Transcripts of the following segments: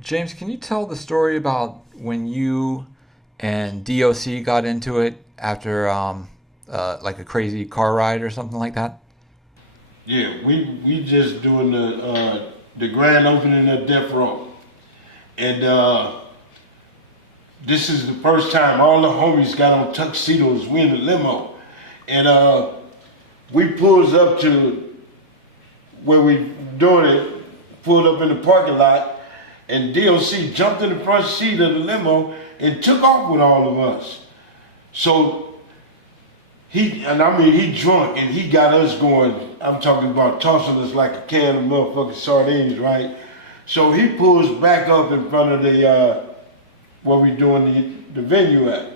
James, can you tell the story about when you and D.O.C. got into it after like a crazy car ride or something like that? Yeah, we just doing the grand opening of Death Row, and this is the first time all the homies got on tuxedos. We in the limo, and we pulls up to where we doing it. Pulled up in the parking lot, and D.O.C. jumped in the front seat of the limo and took off with all of us. So he drunk and he got us going. I'm talking about tossing us like a can of motherfucking sardines, right? So he pulls back up in front of the where we doing the venue at,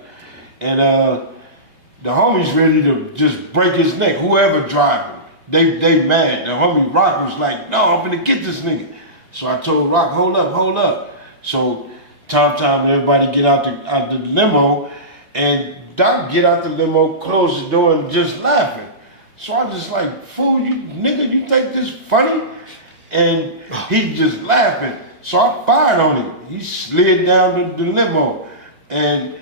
and the homies ready to just break his neck. Whoever driving, they mad. The homie Rock was like, "No, I'm gonna get this nigga." So I told Rock, "Hold up, hold up." So time, everybody get out the limo, and Doc get out the limo, close the door, and just laughing. So I just like, "Fool, you nigga, you think this funny?" And he just laughing. So I fired on him. He slid down the limo, and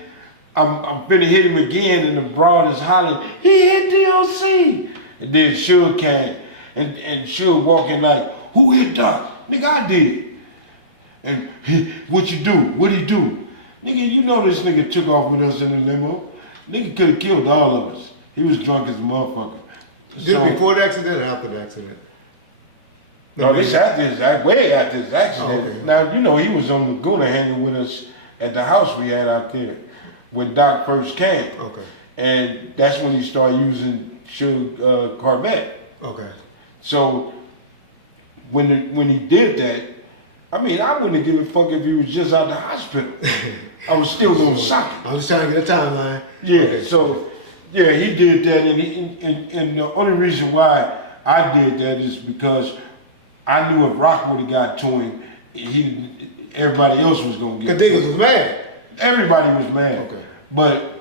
I'm finna hit him again, and the broad is hollering, "He hit D.O.C." And then Suge came, and Suge walking like, "Who hit Doc?" "Nigga, I did." "And what you do? What'd he do?" "Nigga, you know this nigga took off with us in the limo. Nigga could have killed all of us. He was drunk as a motherfucker." Before the accident or after the accident? No, this after his way after his accident. Oh, okay. Now, you know, he was on Laguna hanging with us at the house we had out there when Doc first came. Okay. And that's when he started using Suge Corvette. Okay. So when he did that, I mean, I wouldn't give a fuck if he was just out the hospital. I was still gonna sock it. I was trying to get a timeline. Yeah, Okay. so yeah, he did that, and the only reason why I did that is because I knew if Rock would have got to him, everybody else was gonna get. Cause niggas was mad. Everybody was mad. Okay. But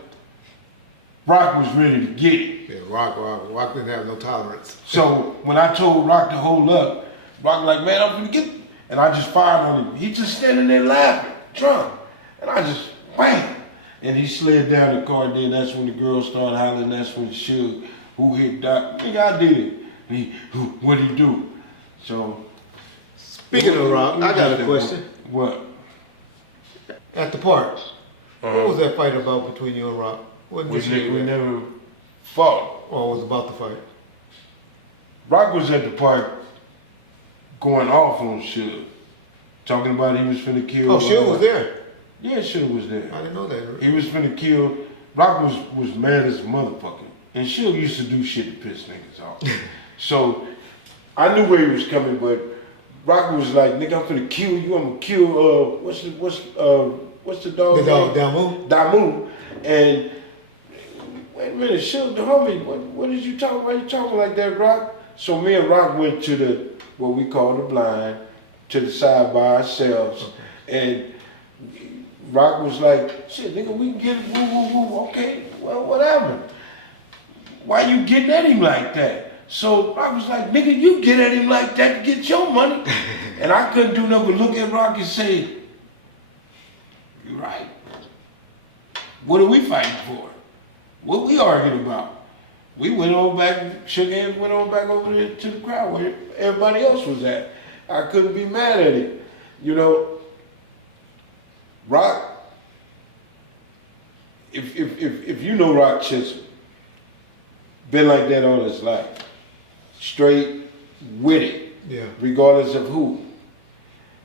Rock was ready to get it. Yeah, Rock didn't have no tolerance. So when I told Rock to hold up, Rock like, "Man, I'm gonna get it," and I just fired on him. He just standing there laughing, drunk, and I just bam. And he slid down the car, then that's when the girls started hollering, that's when Suge, "Who hit Doc?" "Nigga, I did it." What'd he do?" So, Speaking of Rock, I got a question. What? At the park, what was that fight about between you and Rock? What We, did ne- you we never fought. or was about the fight? Rock was at the park going off on Suge, talking about he was finna kill. Oh, Suge was there. Yeah, Suge was there. I didn't know that. He was finna kill. Rock was mad as a motherfucker. And Suge used to do shit to piss niggas off. So I knew where he was coming, but Rock was like, "Nigga, I'm finna kill you. I'm gonna kill what's the dog? The dog, name? Damu. Damu." And wait a minute, Suge, the homie, what did you talk? Why you talking like that, Rock? So me and Rock went to what we call the blind, to the side by ourselves, and Rock was like, "Shit, nigga, we can get it, woo, okay, well, whatever. Why you getting at him like that?" So Rock was like, "Nigga, you get at him like that to get your money." And I couldn't do nothing but look at Rock and say, "You're right. What are we fighting for? What we arguing about?" We went on back, shook hands, went on back over there to the crowd where everybody else was at. I couldn't be mad at him. You know, Rock, if you know Rock Chisholm, been like that all his life. Straight with it, Yeah. regardless of who.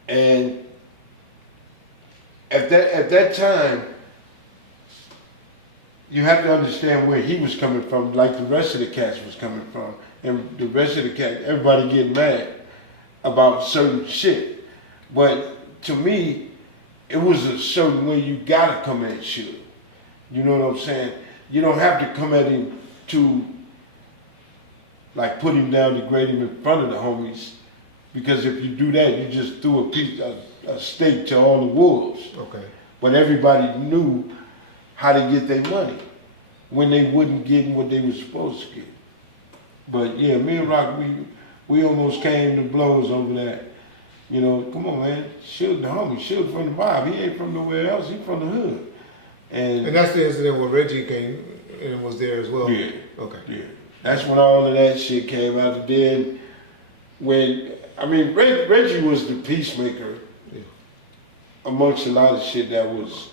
And at that time, you have to understand where he was coming from, like the rest of the cats was coming from. And the rest of the cats, everybody getting mad about certain shit. But to me, it was a certain way you gotta come at Suge. You know what I'm saying? You don't have to come at him to like put him down, degrade him in front of the homies. Because if you do that, you just threw a steak to all the wolves. Okay. But everybody knew how to get their money when they wouldn't get what they were supposed to get. But yeah, me and Rock, we almost came to blows over that. You know, come on, man. Suge the homie. Suge from the mob. He ain't from nowhere else. He from the hood. And that's the incident where Reggie came and was there as well? Yeah. Okay. Yeah. That's when all of that shit came out. And then when, I mean, Reggie was the peacemaker amongst a lot of shit that was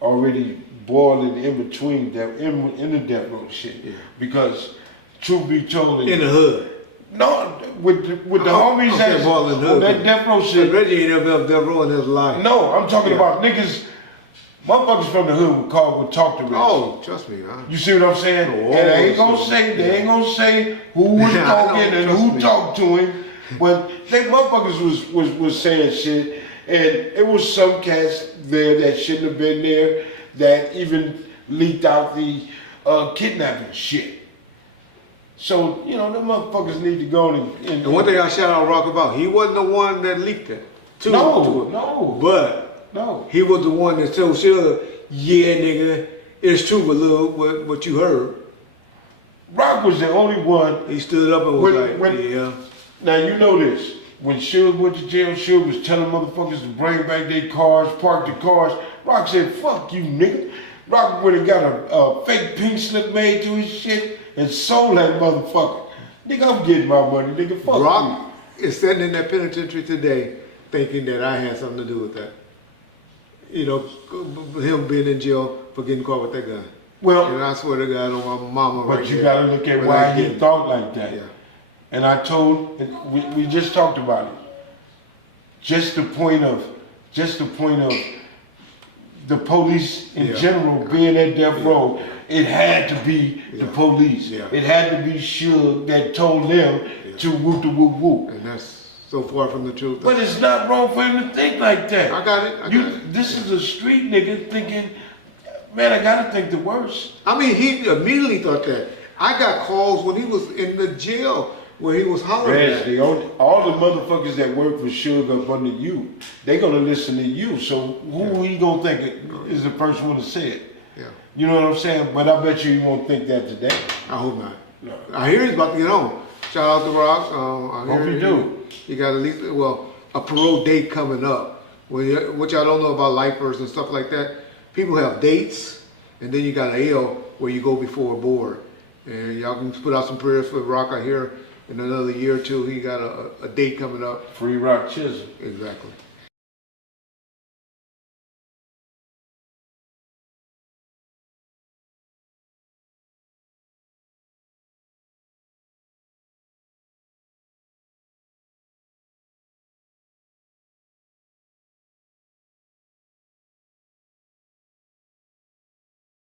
already boiling in between that in the death row shit. Yeah. Because truth be told, in the hood. No, with the homies that's on that death row shit. Reggie ain't ever death row in his life. No, I'm talking about niggas. Motherfuckers from the hood would talk to Reggie. Oh, trust me. You see what I'm saying? And they ain't gonna say who was talking and who talked to him. But they motherfuckers was saying shit, and it was some cats there that shouldn't have been there that even leaked out the kidnapping shit. So, you know, them motherfuckers need to go and one thing I shout out Rock about, he wasn't the one that leaked it. No. But he was the one that told Suge, yeah, nigga, it's true, but look what you heard. Rock was the only one. He stood up and was yeah. Now, you know this. When Suge went to jail, Suge was telling motherfuckers to bring back their cars, park the cars. Rock said, fuck you, nigga. Rock went and got a fake pink slip made to his shit and sold that motherfucker. Nigga, I'm getting my money, nigga. Fuck Rock is sitting in that penitentiary today thinking that I had something to do with that. You know, him being in jail for getting caught with that gun. Well, and I swear to God on my mama. But you gotta look at why he thought like that. Yeah. And I told, we just talked about it. Just the point of the police in general being at death row, it had to be the police. Yeah. It had to be Suge that told them to whoop the whoop whoop. And that's so far from the truth. But it's not wrong for him to think like that. I got it. This is a street nigga thinking, man, I gotta think the worst. I mean, he immediately thought that. I got calls when he was in the jail where he was hollering at. All the motherfuckers that work for Suge up under you, they gonna listen to you. So who he gonna think is the first one to say it? Yeah. You know what I'm saying? But I bet you he won't think that today. I hope not. No. I hear he's about to get on. Shout out to Rock. I hope he do. He got at least, a parole date coming up. Which I don't know about lifers and stuff like that. People have dates, and then you got an L where you go before a board. And y'all can put out some prayers for Rock. I hear in another year or two he got a date coming up. Free Rock Chisholm. Exactly.